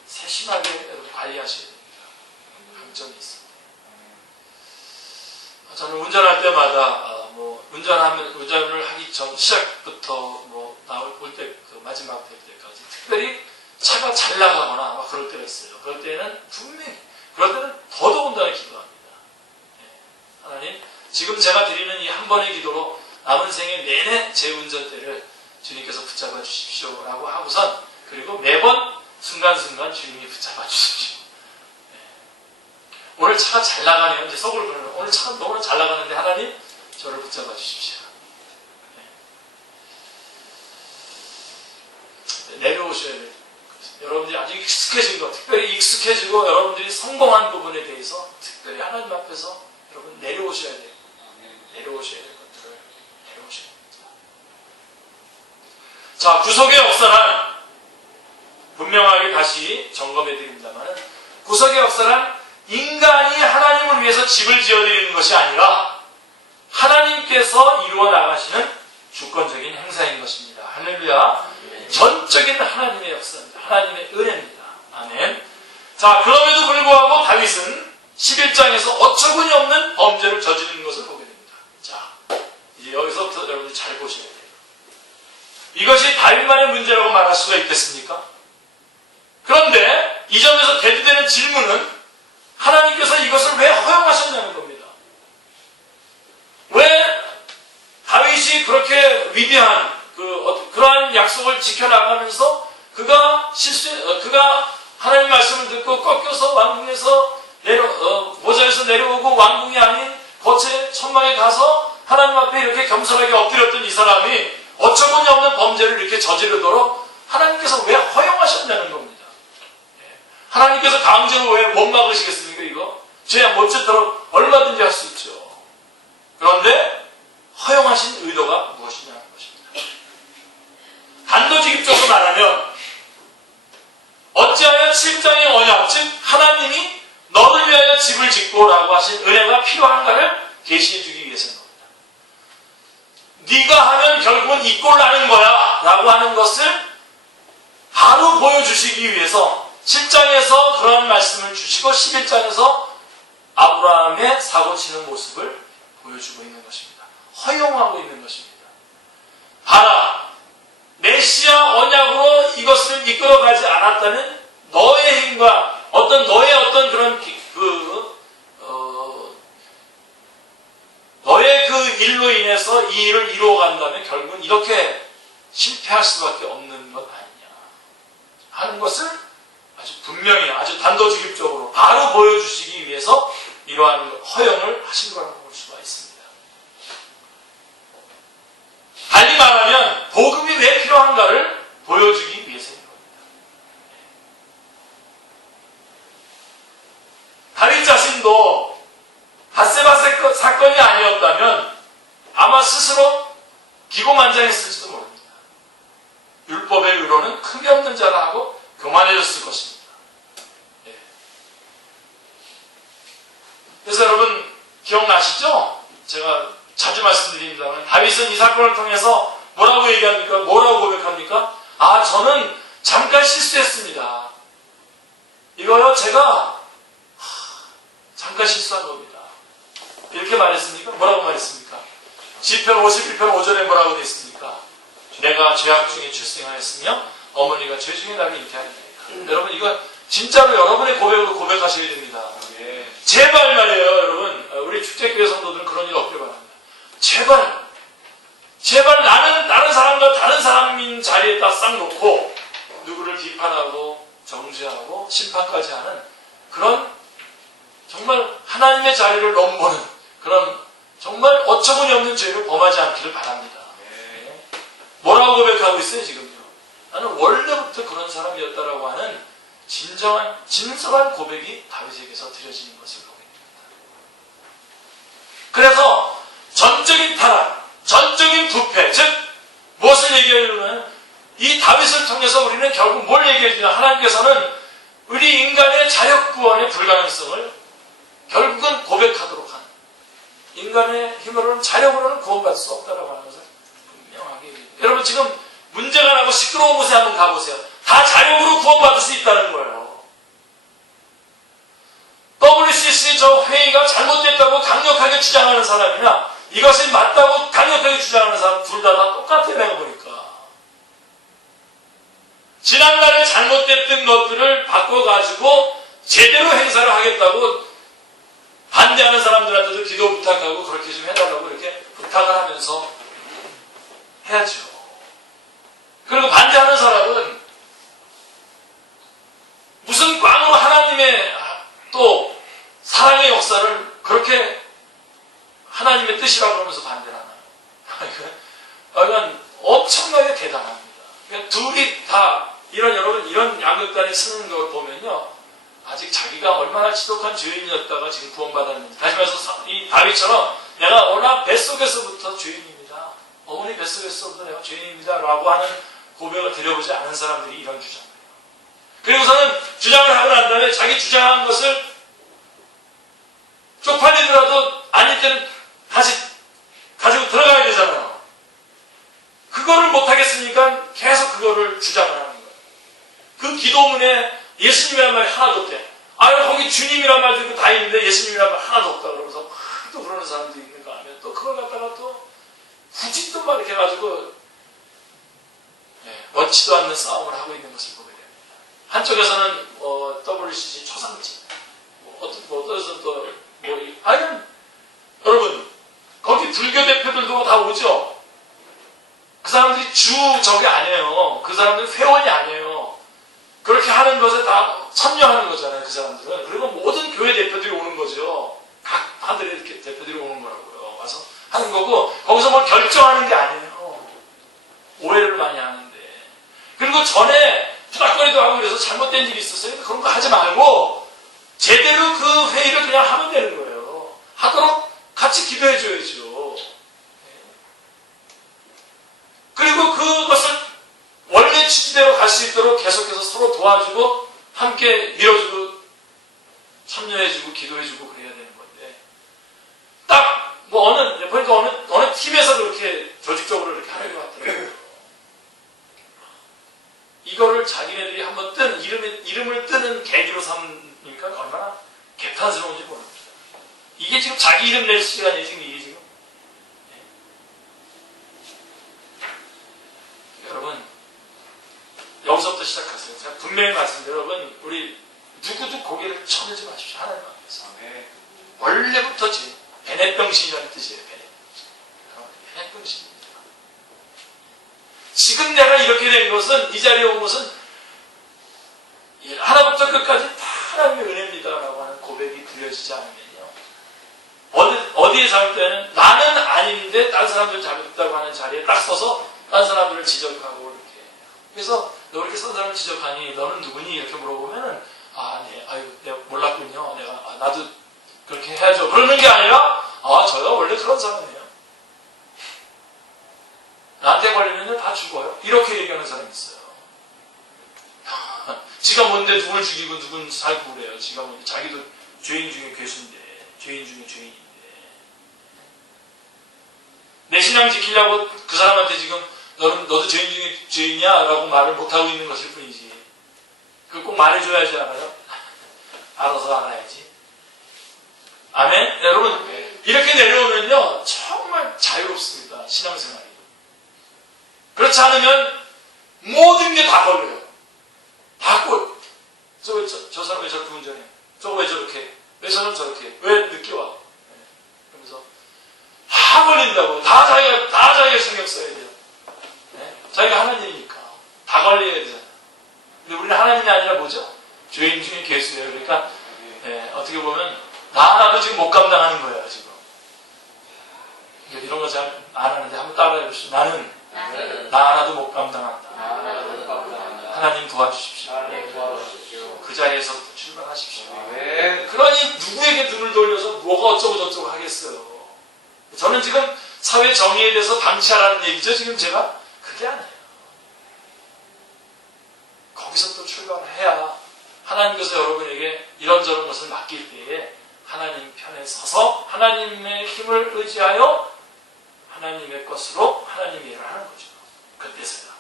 세심하게 여러분 관리하셔야 됩니다. 강점이 있습니다. 저는 운전할 때마다 운전을 하기 전 시작부터 나올 때 그 마지막 될 때까지 특별히 차가 잘 나가거나 막 그럴 때가 있어요. 그럴 때는 분명히 그럴 때는 더더군다나 기도합니다. 하나님 지금 제가 드리는 이 한 번의 기도로 남은 생애 내내 제 운전대를 주님께서 붙잡아 주십시오 라고 하고선 그리고 매번 순간순간 주님이 붙잡아 주십시오. 오늘 차가 잘 나가네요. 이제 속으로 그러면 오늘 차가 너무나 잘 나가는데 하나님 저를 붙잡아 주십시오. 내려오셔야 돼요. 여러분들이 아주 익숙해진 것, 특별히 익숙해지고 여러분들이 성공한 부분에 대해서 특별히 하나님 앞에서 여러분 내려오셔야 돼요. 내려오셔야 될 것들을 내려오셔야 됩니다. 자, 구속의 역사란 분명하게 다시 점검해 드립니다만, 구속의 역사란 인간이 하나님을 위해서 집을 지어드리는 것이 아니라 하나님께서 이루어 나가시는 주권적인 행사인 것입니다. 할렐루야. 전적인 하나님의 역사입니다. 하나님의 은혜입니다. 아멘. 자, 그럼에도 불구하고 다윗은 11장에서 어처구니 없는 범죄를 저지르는 것을 보게 됩니다. 자, 이제 여기서부터 여러분들 잘 보셔야 돼요. 이것이 다윗만의 문제라고 말할 수가 있겠습니까? 그런데 이 점에서 대두되는 질문은 하나님께서 이것을 왜 허용하셨냐는 겁니다. 왜 다윗이 그렇게 위대한 그러한 약속을 지켜나가면서 그가 하나님 말씀을 듣고 꺾여서 왕궁에서 보좌에서 내려오고 왕궁이 아닌 거처의 천막에 가서 하나님 앞에 이렇게 겸손하게 엎드렸던 이 사람이 어처구니 없는 범죄를 이렇게 저지르도록 하나님께서 왜 허용하셨냐는 겁니다. 하나님께서 강제로 왜 못 막으시겠습니까, 이거? 죄야 못 짓도록 얼마든지 할 수 있죠. 그런데 허용하신 의도가 무엇이냐는 것입니다. 단도직입적으로 말하면 어찌하여 7장의 언약, 즉 하나님이 너를 위하여 집을 짓고 라고 하신 은혜가 필요한가를 계시해 주기 위해서인 겁니다. 네가 하면 결국은 이 꼴 나는 거야 라고 하는 것을 바로 보여주시기 위해서 7장에서 그런 말씀을 주시고 11장에서 아브라함의 사고치는 모습을 보여주고 있는 것입니다. 허용하고 있는 것입니다. 봐라, 메시아 언약으로 이것을 이끌어가지 않았다면 너의 힘과 너의 어떤 그런 너의 그 일로 인해서 이 일을 이루어간다면 결국은 이렇게 실패할 수밖에 없는 것 아니냐 하는 것을 아주 분명히 아주 단도직입적으로 바로 보여주시기 위해서 이러한 허용을 하신 거라고 볼 수가 있습니다. 달리 말하면 복음이 왜 필요한가를 보여주기 위해서인 겁니다. 다윗 자신도 밧세바 사건이 아니었다면 아마 스스로 기고만장했을지도 모릅니다. 율법의 의로는 흠이 없는 자라 하고 교만해졌을 것입니다. 그래서 여러분 기억나시죠? 제가 자주 말씀드립니다만 다윗은 이 사건을 통해서 뭐라고 얘기합니까? 뭐라고 고백합니까? 저는 잠깐 실수했습니다. 이거요 제가 잠깐 실수한 겁니다. 이렇게 말했습니까? 뭐라고 말했습니까? 시편 51편 5절에 뭐라고 되어 있습니까? 내가 죄악 중에 출생하였으며 어머니가 죄 중에 나를 잉태하리이다. 여러분 이거 진짜로 여러분의 고백으로 고백하셔야 됩니다. 제발 말이에요, 여러분. 우리 축제교회 성도들은 그런 일 없길 바랍니다. 제발 나는 다른 사람과 다른 사람인 자리에 딱 싹 놓고 누구를 비판하고 정죄하고 심판까지 하는 그런 정말 하나님의 자리를 넘보는 그런 정말 어처구니 없는 죄를 범하지 않기를 바랍니다. 뭐라고 고백하고 있어요, 지금요? 나는 원래부터 그런 사람이었다라고 하는 진정한, 진솔한 고백이 다윗에게서 드려지는 것을 보게 됩니다. 그래서 전적인 타락, 전적인 부패, 즉 무엇을 얘기하려면 이 다윗을 통해서 우리는 결국 뭘 얘기해 주냐? 하나님께서는 우리 인간의 자력구원의 불가능성을 결국은 고백하도록 하는, 인간의 힘으로는 자력으로는 구원받을 수 없다라고 하는 것을 분명하게 얘기합니다. 여러분 지금 문제가 나고 시끄러운 곳에 한번 가보세요. 다 자력으로 구원받을 수 있다는 거예요. WCC 저 회의가 잘못됐다고 강력하게 주장하는 사람이나 이것이 맞다고 강력하게 주장하는 사람 둘 다 똑같아요. 내가 보니까. 지난날에 잘못됐던 것들을 바꿔가지고 제대로 행사를 하겠다고 반대하는 사람들한테도 기도 부탁하고 그렇게 좀 해달라고 이렇게 부탁을 하면서 해야죠. 그리고 반대하는 사람은 무슨 꽝으로 하나님의 또 사랑의 역사를 그렇게 하나님의 뜻이라고 하면서 반대를 하나요? 이건 엄청나게 대단합니다. 그러니까 둘이 다 여러분 이런 양극단에 쓰는 걸 보면요, 아직 자기가 얼마나 지독한 죄인이었다가 지금 구원받았는지. 다시 말해서 이 다윗처럼 내가 워낙 뱃속에서부터 죄인입니다. 어머니 뱃속에서부터 내가 죄인입니다. 라고 하는 고백을 드려보지 않은 사람들이 이런 주장을 해요. 그리고서는 주장을 하고 난 다음에 자기 주장한 것을 쪽팔리더라도 아닐 때는 다시 가지고 들어가야 되잖아요. 그거를 못하겠으니까 계속 그거를 주장을 하는 거예요. 그 기도문에 예수님이란 말이 하나도 없대. 아유, 거기 주님이란 말도 있고 다 있는데 예수님이란 말 하나도 없다. 그러면서 또 그러는 사람도 있는가 하면 또 그걸 갖다가 또 굳이 또 막 이렇게 해가지고 원치도 않는 싸움을 하고 있는 것을 보게 됩니다. 한쪽에서는 WCC 초상집, 어떤 또 아니, 여러분 거기 불교 대표들도 다 오죠. 그 사람들이 저게 아니에요. 그 사람들은 회원이 아니에요. 그렇게 하는 것에 다 참여하는 거잖아요. 그 사람들은. 그리고 모든 교회 대표들이 오는 거죠. 각 파들의 이렇게 대표들이 오는 거라고요. 와서 하는 거고 거기서 뭘 결정하는 게 아니에요. 오해를 많이 하는데. 그리고 전에 투닥거리도 하고 그래서 잘못된 일이 있었어요. 그런 거 하지 말고 제대로 그 회의를 그냥 하면 되는 거예요. 하도록 같이 기도해 줘야죠. 그리고 그것을 원래 취지대로 갈 수 있도록 계속해서 서로 도와주고 함께 밀어주고 참여해주고 기도해주고 그래야 되는 건데 딱 보니까 어느 팀에서 그렇게 조직적으로 이렇게 하려고 하더라고요. 이거를 자기네들이 한번 이름을 뜨는 계기로 삼으니까 얼마나 개탄스러운지 모릅니다. 이게 지금 자기 이름 낼 시간이에요, 지금 이게 지금. 네. 여러분, 여기서부터 시작하세요. 제가 분명히 말씀드려요. 여러분, 우리 누구도 고개를 쳐내지 마십시오. 하나님 앞에서. 네. 원래부터 베넷병신이라는 뜻이에요. 베넷병신입니다. 지금 내가 이렇게 된 것은, 이 자리에 온 것은 하나부터 끝까지 다 하나님의 은혜입니다라고 하는 고백이 들려지지 않으면요. 어디에 잘못되는 나는 아닌데 다른 사람들은 잘못했다고 하는 자리에 딱 서서 다른 사람들을 지적하고 이렇게. 그래서 너 이렇게 선 사람을 지적하니 너는 누구니? 이렇게 물어보면은 네, 내가 몰랐군요. 나도 그렇게 해야죠. 그러는 게 아니라 저요 원래 그런 사람이에요. 나한테 걸리면 다 죽어요. 이렇게 얘기하는 사람이 있어요. 지가 뭔데 누굴 죽이고 누군 살고 그래요. 지가 뭔데 자기도 죄인 중에 괴수인데 죄인 중에 죄인인데 내 신앙 지키려고 그 사람한테 지금 너도 죄인 중에 죄인이야 라고 말을 못하고 있는 것일 뿐이지. 그걸 꼭 말해줘야지 알아요? 알아서 알아야지. 아멘? 네, 여러분 이렇게 내려오면요 정말 자유롭습니다. 신앙생활이. 그렇지 않으면 모든 게 다 걸려요. 다 꼴. 저 사람 왜 저렇게 운전해? 저거 왜 저렇게? 왜 저는 저렇게? 왜 늦게 와? 네. 그러면서 다 걸린다고. 다 자기가 신경 써야 돼요. 네? 자기가 하나님이니까 다 걸려야 되잖아요. 근데 우리는 하나님이 아니라 뭐죠? 죄인 중에 괴수예요. 그러니까 어떻게 보면 나 하나도 지금 못 감당하는 거예요. 지금 이런 거 잘 안 하는데 한번 따라해 보시죠. 나는 나 하나도 못 감당한다. 하나님 도와주십시오. 그 자리에서부터 출발하십시오. 그러니 누구에게 눈을 돌려서 뭐가 어쩌고 저쩌고 하겠어요. 저는 지금 사회 정의에 대해서 방치하라는 얘기죠. 지금 제가 그게 아니에요. 거기서부터 출발을 해야 하나님께서 여러분에게 이런저런 것을 맡길 때에 하나님 편에 서서 하나님의 힘을 의지하여 하나님의 것으로 하나님의 일을 하는 거죠. 그때서야.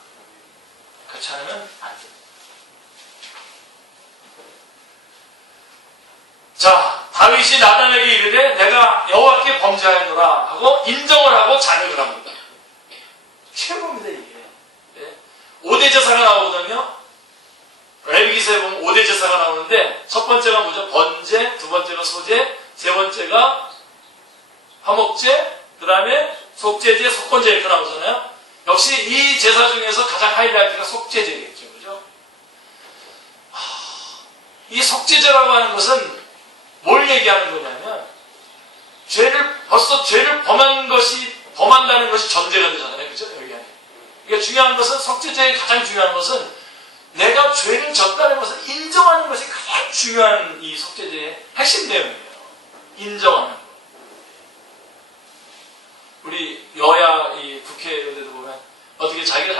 그렇지 않으면 안 됩니다. 자, 다윗이 나단에게 이르되 내가 여호와께 범죄하였노라 하고 인정을 하고 자백을 합니다. 최고입니다 이게. 네. 5대 제사가 나오거든요. 레위기서에 보면 5대 제사가 나오는데 첫 번째가 뭐죠? 번제, 두 번째가 소제, 세 번째가 화목제, 그 다음에 속죄제, 속건제 이렇게 나오잖아요. 역시 이 제사 중에서 가장 하이라이트가 속죄제겠죠. 그죠? 이 속죄제라고 하는 것은 뭘 얘기하는 거냐면 벌써 죄를 범한다는 것이 전제가 되잖아요. 그죠? 여기 안에. 그러니까 중요한 것은 속죄제의 가장 중요한 것은 내가 죄를 졌다는 것을 인정하는 것이 가장 중요한 이 속죄제의 핵심 내용이에요. 인정하는 거. 우리 여야 이 국회의원들도 보면 어떻게 자기가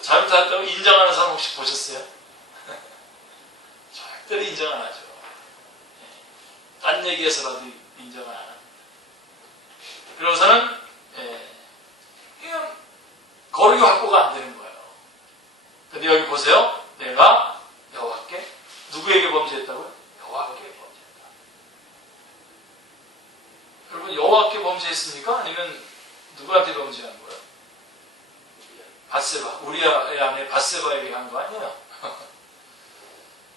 잘못했다고 인정하는 사람 혹시 보셨어요? 절대로 인정 안 하죠. 딴 얘기해서라도 인정 안 하는. 그러고서는 그냥 거룩이 확보가 안 되는 거예요. 근데 여기 보세요. 내가 여호와께 누구에게 범죄했다고요? 여호와께 범죄했다. 여러분 여호와께 범죄했습니까? 아니면 누구한테 범죄한 거예요? 밧세바, 우리아의 아내 밧세바에게 한 거 아니에요?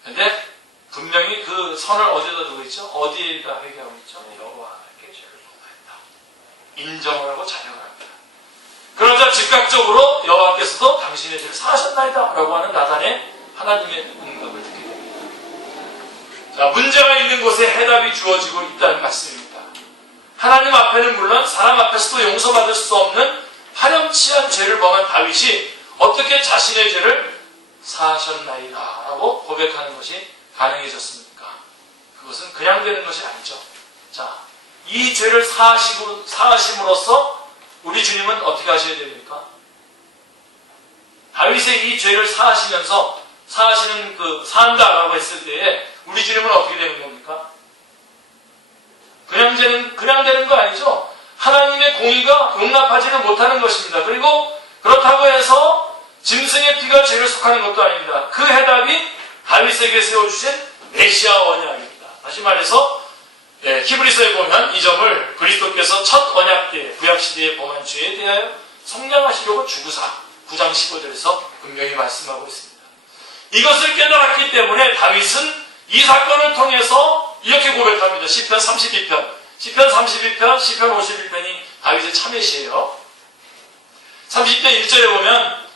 근데 분명히 그 선을 어디다 두고 있죠? 어디에다 회개하고 있죠? 여호와께 죄를 범하였다. 인정을 하고 자백을 합니다. 그러자 즉각적으로 여호와께서도 당신의 죄를 사하셨나이다 라고 하는 나단의 하나님의 응답을 듣게 됩니다. 자, 문제가 있는 곳에 해답이 주어지고 있다는 말씀입니다. 하나님 앞에는 물론 사람 앞에서도 용서받을 수 없는 파렴치한 죄를 범한 다윗이 어떻게 자신의 죄를 사하셨나이다 라고 고백하는 것이 가능해졌습니까? 그것은 그냥 되는 것이 아니죠. 자, 이 죄를 사하심으로써 우리 주님은 어떻게 하셔야 됩니까? 다윗의 이 죄를 사하시면서 사하시는 사한다라고 했을 때에 우리 주님은 어떻게 되는 겁니까? 그냥 되는 거 아니죠? 하나님의 공의가 용납하지는 못하는 것입니다. 그리고 그렇다고 해서 짐승의 피가 죄를 속하는 것도 아닙니다. 그 해답이 다윗에게 세워주신 메시아 언약입니다. 다시 말해서 히브리서에 보면 이 점을 그리스도께서 첫 언약 때 구약시대에 범한 죄에 대하여 속량하시려고 주구사 9장 15절에서 분명히 말씀하고 있습니다. 이것을 깨달았기 때문에 다윗은 이 사건을 통해서 이렇게 고백합니다. 시편 32편, 시편 51편이 다윗의 참회시예요. 30편 1절에 보면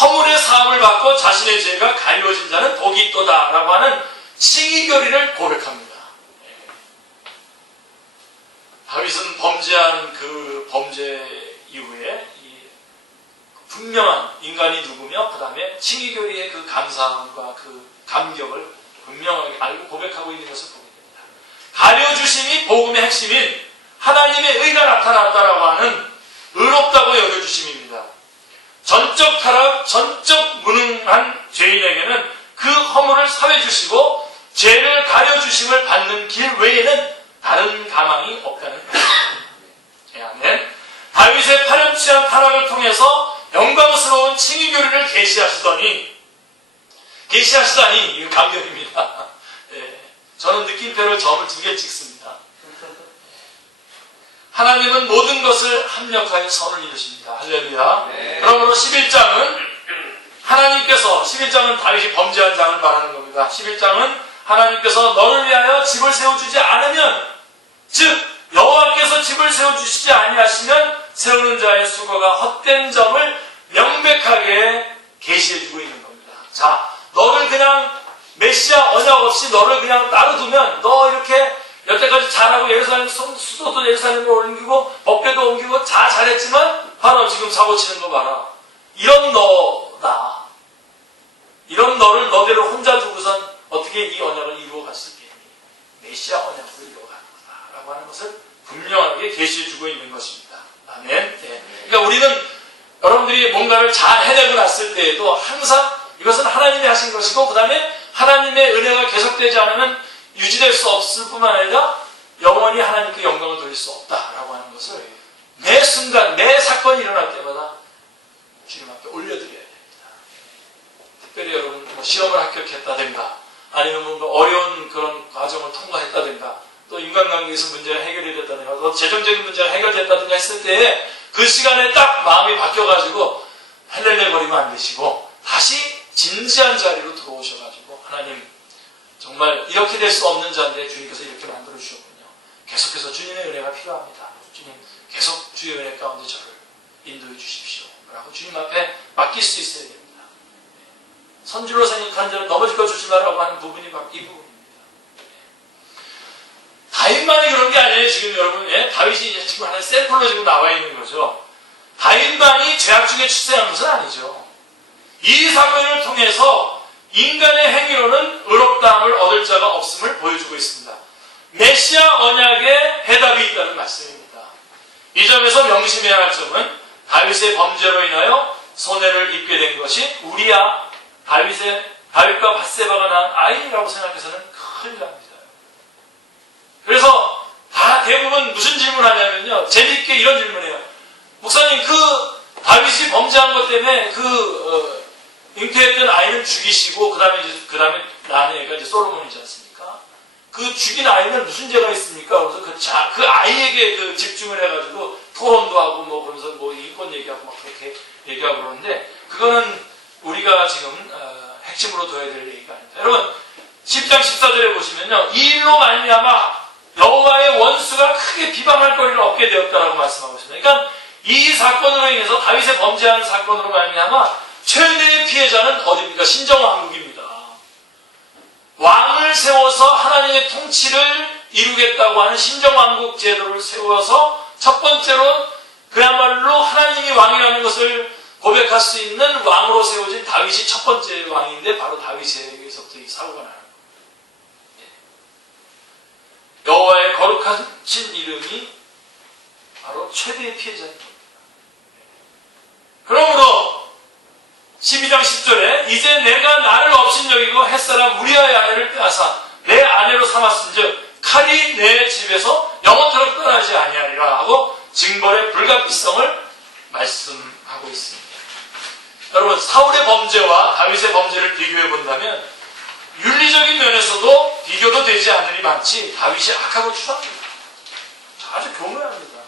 허물의 사함을 받고 자신의 죄가 가려워진 자는 복이 있도다 라고 하는 칭의교리를 고백합니다. 다윗은 범죄한 그 범죄 이후에 이 분명한 인간이 누구며 그 다음에 칭의교리의 그 감사함과 그 감격을 분명하게 알고 고백하고 있는 것을 보게 됩니다. 가려주심이 복음의 핵심인 하나님의 의가 나타났다라고 하는 의롭다고 여겨주심입니다. 전적 타락, 전적 무능한 죄인에게는 그 허물을 사해주시고 죄를 가려주심을 받는 길 외에는 다른 가망이 없다는 것입니다. 아멘. 다윗의 파렴치한 타락을 통해서 영광스러운 칭의교리를 계시하시다니 이거 감격입니다. 저는 느낌표를 점을 2개 찍습니다. 하나님은 모든 것을 합력하여 선을 이루십니다. 할렐루야. 네. 그러므로 11장은 하나님께서 11장은 다윗이 범죄한 장을 말하는 겁니다. 11장은 하나님께서 너를 위하여 집을 세워주지 않으면 즉 여호와께서 집을 세워주시지 아니하시면 세우는 자의 수고가 헛된 점을 명백하게 계시해주고 있는 겁니다. 자, 너를 그냥 메시아 언약 없이 너를 그냥 따로두면 너 이렇게 여태까지 잘하고 예루살렘 수도도 예루살렘으로 옮기고 법궤도 옮기고 다 잘했지만 바로 지금 사고치는 거 봐라. 이런 너다. 이런 너를 너대로 혼자 두고선 어떻게 이 언약을 이루어갈 수 있겠니? 메시아 언약으로 이루어가는 거다 라고 하는 것을 분명하게 계시해주고 있는 것입니다. 아멘. 네. 그러니까 우리는 여러분들이 뭔가를 잘 해내고 났을 때에도 항상 이것은 하나님이 하신 것이고 그 다음에 하나님의 은혜가 계속되지 않으면 유지될 수 없을 뿐만 아니라 영원히 하나님께 영광을 돌릴 수 없다라고 하는 것을 매 순간, 매 사건이 일어날 때마다 주님 앞에 올려드려야 됩니다. 특별히 여러분 시험을 합격했다든가 아니면 뭔가 어려운 그런 과정을 통과했다든가 또 인간관계에서 문제가 해결이 됐다든가 또 재정적인 문제가 해결됐다든가 했을 때에 그 시간에 딱 마음이 바뀌어가지고 헬렐레거리면 안 되시고 다시 진지한 자리로 들어오셔가지고 하나님 정말 이렇게 될 수 없는 자인데 주님께서 이렇게 만들어 주셨군요. 계속해서 주님의 은혜가 필요합니다. 주님 계속 주의 은혜 가운데 저를 인도해 주십시오. 라고 주님 앞에 맡길 수 있어야 됩니다. 선지로 생각한 자를 넘어질까 주지 말라고 하는 부분이 바로 이 부분입니다. 다윗만이 그런 게 아니에요. 지금 여러분 다윗이 지금 하나의 샘플로 지금 나와 있는 거죠. 다윗만이 죄악 중에 출생한 것은 아니죠. 이 사건을 통해서 인간의 행위로는 의롭다함을 얻을 자가 없음을 보여주고 있습니다. 메시아 언약에 해답이 있다는 말씀입니다. 이 점에서 명심해야 할 점은 다윗의 범죄로 인하여 손해를 입게 된 것이 우리야 다윗과 밧세바가 낳은 아이라고 생각해서는 큰일 납니다. 그래서 다 대부분 무슨 질문하냐면요, 재밌게 이런 질문해요. 목사님, 그 다윗이 범죄한 것 때문에 잉태했던 아이는 죽이시고 그 다음에 낳은 애가 이제 솔로몬이지 않습니까? 그 죽인 아이는 무슨 죄가 있습니까? 그래서 그 아이에게 집중을 해가지고 토론도 하고 그러면서 인권 얘기하고 막 그렇게 얘기하고 그러는데, 그거는 우리가 지금 핵심으로 둬야 될 얘기가 아닙니다. 여러분, 10장 14절에 보시면요, 이 일로 말미암아 여호와의 원수가 크게 비방할 거리를 얻게 되었다라고 말씀하고 있습니다. 그러니까 이 사건으로 인해서, 다윗의 범죄한 사건으로 말미암아 최대의 피해자는 어디입니까? 신정왕국입니다. 왕을 세워서 하나님의 통치를 이루겠다고 하는 신정왕국 제도를 세워서 첫 번째로 그야말로 하나님이 왕이라는 것을 고백할 수 있는 왕으로 세워진 다윗이 첫 번째 왕인데, 바로 다윗에게서부터 이 사고가 나는 거예요. 여호와의 거룩하신 이름이 바로 최대의 피해자인 겁니다. 그러므로 12장 10절에 이제 내가 나를 업신여기고 햇사람 우리아의 아내를 빼앗아 내 아내로 삼았은즉 칼이 내 집에서 영원토록 떠나지 아니하리라 하고 징벌의 불가피성을 말씀하고 있습니다. 여러분, 사울의 범죄와 다윗의 범죄를 비교해 본다면 윤리적인 면에서도 비교도 되지 않는 일이 많지 다윗이 악하고 추합니다. 아주 교묘합니다.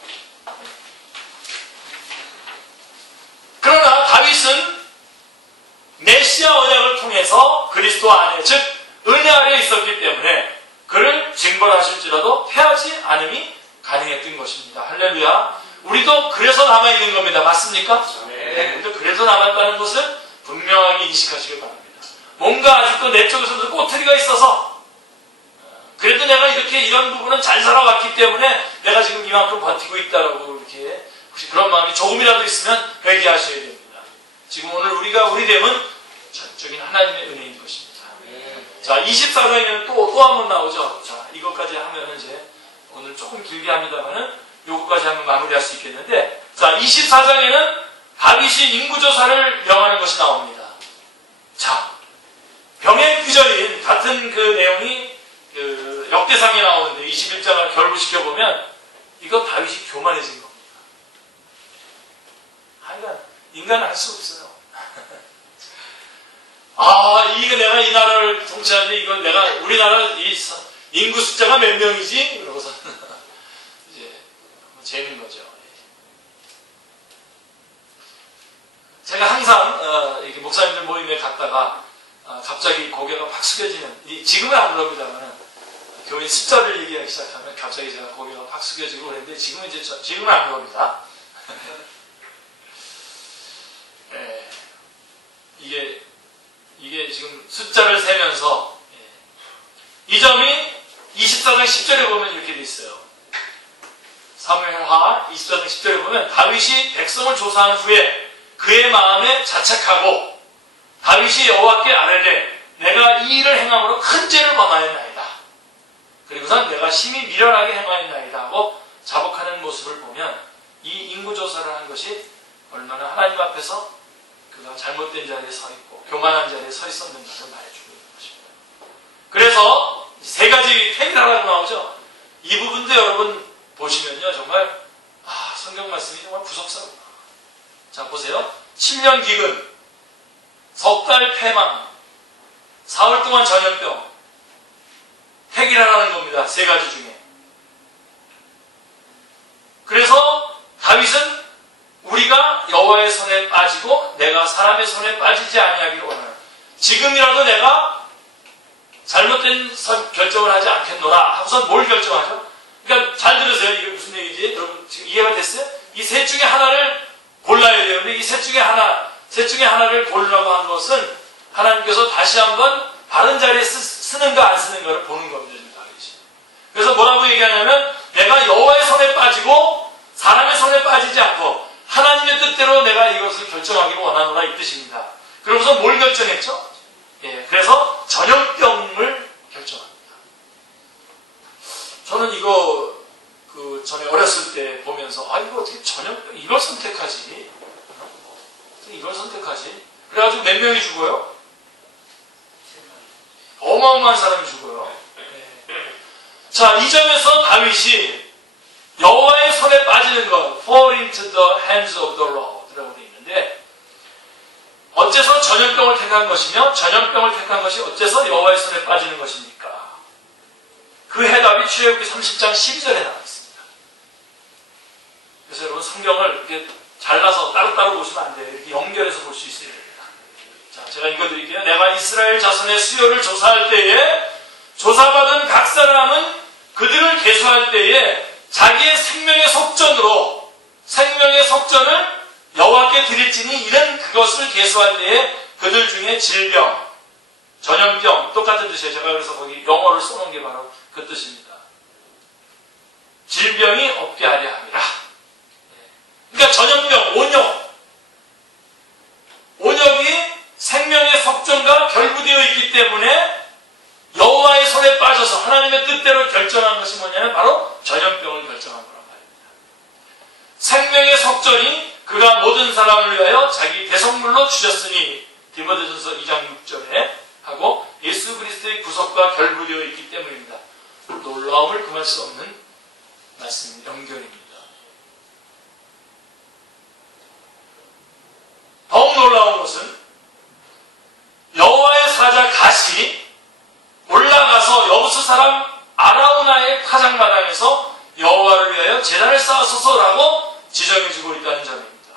그러나 다윗은 메시아 언약을 통해서 그리스도 안에, 즉 은혜 아래에 있었기 때문에 그를 징벌하실지라도 패하지 않음이 가능했던 것입니다. 할렐루야. 우리도 그래서 남아있는 겁니다. 맞습니까? 네. 우리도 그래서 남았다는 것을 분명하게 인식하시길 바랍니다. 뭔가 아직도 내 쪽에서도 꼬투리가 있어서, 그래도 내가 이런 부분은 잘 살아왔기 때문에 내가 지금 이만큼 버티고 있다라고 이렇게, 혹시 그런 마음이 조금이라도 있으면 회개하셔야 됩니다. 지금 오늘 우리 됨은 전적인 하나님의 은혜인 것입니다. 자, 24장에는 또 한 번 나오죠. 자, 이것까지 하면 이제 오늘 조금 길게 합니다만은 요거까지 하면 마무리할 수 있겠는데, 자, 24장에는 다윗이 인구조사를 명하는 것이 나옵니다. 자, 병의 귀절인 같은 그 내용이 역대상에 나오는데 21장을 결부시켜보면 이거 다윗이 교만해진 겁니다. 하여간 인간은 할 수 없어요. 이거 내가 이 나라를 통치하는데 이거 내가 우리나라 이 인구 숫자가 몇 명이지? 그러고서 이제 재밌는 거죠. 제가 항상 이렇게 목사님들 모임에 갔다가 갑자기 고개가 팍 숙여지는, 지금은 안 그럽니다만 교인 숫자를 얘기하기 시작하면 갑자기 제가 고개가 팍 숙여지고 그랬는데 지금은 안 그럽니다. 네, 이게 지금 숫자를 세면서 이 점이 24장 10절에 보면 이렇게 돼 있어요. 사무엘하 24장 10절에 보면 다윗이 백성을 조사한 후에 그의 마음에 자책하고 다윗이 여호와께 아뢰되 내가 이 일을 행함으로 큰 죄를 범하였나이다. 그리고선 내가 심히 미련하게 행하였나이다 하고 자복하는 모습을 보면 이 인구조사를 한 것이 얼마나 하나님 앞에서 그가 잘못된 자리에 서 있고 교만한 자리에 서 있었는가를 말해주고 있는 것입니다. 그래서 세 가지 팽이라고 나오죠. 이 부분도 여러분 보시면요, 정말 성경 말씀이 정말 구속사구나. 자, 보세요. 7년 기근, 석 달 폐망, 사흘 동안 전염병, 팽이라는 겁니다. 세 가지 중에. 그래서 다윗은 우리가 여호와의 손에 빠지고 내가 사람의 손에 빠지지 아니하기를 원하는, 지금이라도 내가 잘못된 결정을 하지 않겠노라 하고선 뭘 결정하죠? 그러니까 잘 들으세요. 이게 무슨 얘기지? 여러분 지금 이해가 됐어요? 이 셋 중에 하나를 골라야 돼요. 근데 이 셋 중에 하나를 고르라고 한 것은 하나님께서 다시 한번 바른 자리에 쓰는가 안 쓰는가를 보는 겁니다. 그래서 뭐라고 얘기하냐면 내가 여호와의 손에 빠지고 사람의 손에 빠지지 않고 하나님의 뜻대로 내가 이것을 결정하기를 원하노라, 이 뜻입니다. 그러면서 뭘 결정했죠? 그래서 전염병을 결정합니다. 저는 이거 전에 어렸을 때 보면서 보면서 이거 어떻게 전염병 이걸 선택하지? 어떻게 이걸 선택하지? 그래가지고 몇 명이 죽어요? 어마어마한 사람이 죽어요. 자, 이 점에서 다윗이 여호와의 손에 빠지는 것, fall into the hands of the Lord라고 되어 있는데, 어째서 전염병을 택한 것이며 전염병을 택한 것이 어째서 여호와의 손에 빠지는 것입니까? 그 해답이 출애굽기 30장 12절에 나와 있습니다. 그래서 여러분 성경을 이렇게 잘라서 따로따로 보시면 안 돼요. 이렇게 연결해서 볼 수 있어야 됩니다. 자, 제가 읽어드릴게요. 내가 이스라엘 자손의 수요를 조사할 때에 조사받은 각 사람은 그들을 계수할 때에 자기의 생명의 속전을 여호와께 드릴지니 이는 그것을 계수할 때에 그들 중에 질병, 전염병, 똑같은 뜻이에요. 제가 그래서 거기 영어를 써놓은 게 바로 그 뜻입니다. 질병이 없게 하려 함이라. 그러니까 전염병, 온역이 생명의 속전과 결부되어 있기 때문에 여호와의 손에 빠져서 하나님의 뜻대로 결정한 것이 뭐냐면 바로 전염병을 결정한 거란 말입니다. 생명의 속전이 그가 모든 사람을 위하여 자기 대성물로 주셨으니 디모데전서 2장 6절에 하고 예수 그리스도의 구속과 결부되어 있기 때문입니다. 놀라움을 금할 수 없는 말씀 연결입니다. 더욱 놀라운 것은 여호와의 사자 갓이 올라가서 여부스 사람 아라우나의 타작마당에서 여호와를 위하여 제단을 쌓았소서라고 지정해주고 있다는 점입니다.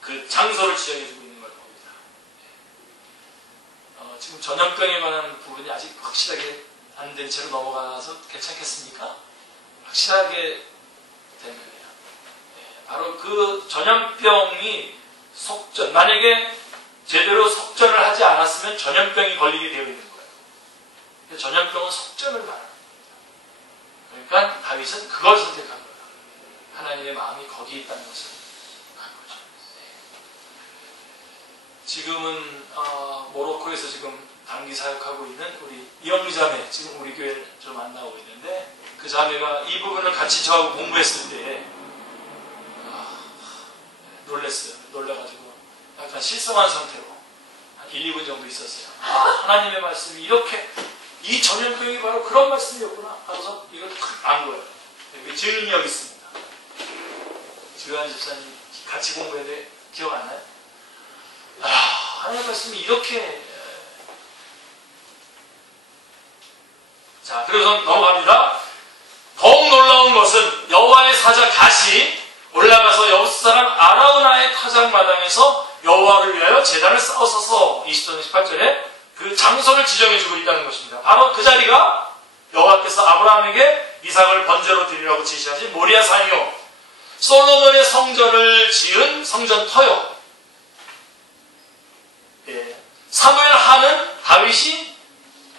그 장소를 지정해주고 있는 걸 봅니다. 지금 전염병에 관한 부분이 아직 확실하게 안 된 채로 넘어가서 괜찮겠습니까? 확실하게 된 거예요. 바로 그 전염병이 만약에 제대로 속전을 하지 않았으면 전염병이 걸리게 되어 있는 거예요. 전염병은 속전을 말합니다. 그러니까 다윗은 그걸 선택한 거예요. 하나님의 마음이 거기에 있다는 것을 한 거죠. 지금은 모로코에서 지금 단기 사역하고 있는 우리 이영미 자매, 지금 우리 교회를 좀 만나고 있는데, 그 자매가 이 부분을 같이 저하고 공부했을 때 놀랐어요. 놀라가지고 약간 실성한 상태로 한 1, 2분 정도 있었어요. 하나님의 말씀이 이렇게, 이 전염병이 바로 그런 말씀이었구나 하고서 이걸 탁 안 거예요. 여기 증인이 여기 있습니다. 주요한 집사님 같이 공부했는데 기억 안 나요? 하나님의 말씀이 이렇게. 자, 그래서 넘어갑니다. 더욱 놀라운 것은 여호와의 사자 갓이 올라가서 여부스 사람 아라우나의 타작마당에서 여호와를 위하여 제단을 쌓았어서 20절 18절에 그 장소를 지정해주고 있다는 것입니다. 바로 그 자리가 여호와께서 아브라함에게 이삭을 번제로 드리라고 지시하신 모리아 산이요, 솔로몬의 성전을 지은 성전터요. 사무엘 하는 다윗이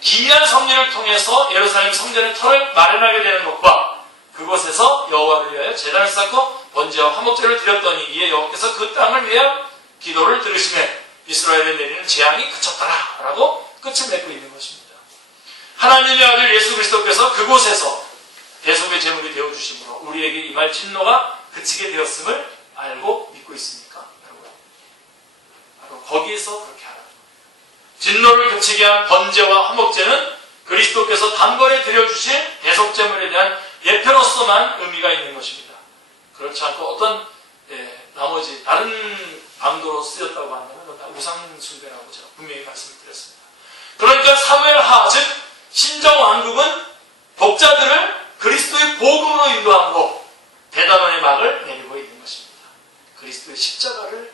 기이한 섭리를 통해서 예루살렘 성전의 터를 마련하게 되는 것과 그곳에서 여호와를 위하여 제단을 쌓고 번제와 화목제를 드렸더니 이에 여호와께서 그 땅을 위하여 기도를 들으시매 이스라엘에 내리는 재앙이 그쳤더라 라고 끝을 맺고 있는 것입니다. 하나님의 아들 예수 그리스도께서 그곳에서 대속의 제물이 되어주심으로 우리에게 임할 진노가 그치게 되었음을 알고 믿고 있습니까? 바로 거기에서 그렇게 하라. 진노를 그치게 한 번제와 화목제는 그리스도께서 단번에 드려주신 대속제물에 대한 예표로서만 의미가 있는 것입니다. 그렇지 않고 어떤 나머지 다른 방도로 쓰였다고 한다면 우상숭배라고 제가 분명히 말씀을 드렸습니다. 그러니까 사무엘하, 즉 신정왕국은 독자들을 그리스도의 복음으로 인도함으로 대단원의 막을 내리고 있는 것입니다. 그리스도의 십자가를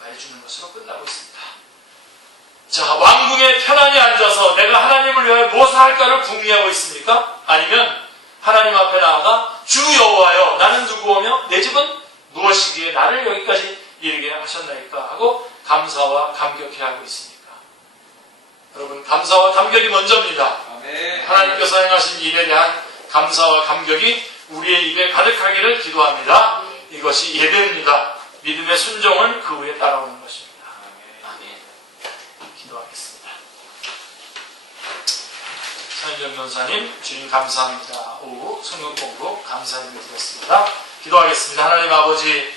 말해주는 것으로 끝나고 있습니다. 자, 왕궁에 편안히 앉아서 내가 하나님을 위하여 무엇을 할까를 궁리하고 있습니까? 아니면 하나님 앞에 나아가 주 여호와여 나는 누구오며 내 집은 무엇이기에 나를 여기까지 이르게 하셨나이까 하고 감사와 감격해 하고 있습니까? 여러분, 감사와 감격이 먼저입니다. 아멘. 하나님께서 행하신 일에 대한 감사와 감격이 우리의 입에 가득하기를 기도합니다. 이것이 예배입니다. 믿음의 순종은 그 후에 따라오는 것입니다. 아멘. 기도하겠습니다. 현정 전사님, 주님 감사합니다. 오후 성경 공부 감사드리겠습니다. 기도하겠습니다. 하나님 아버지,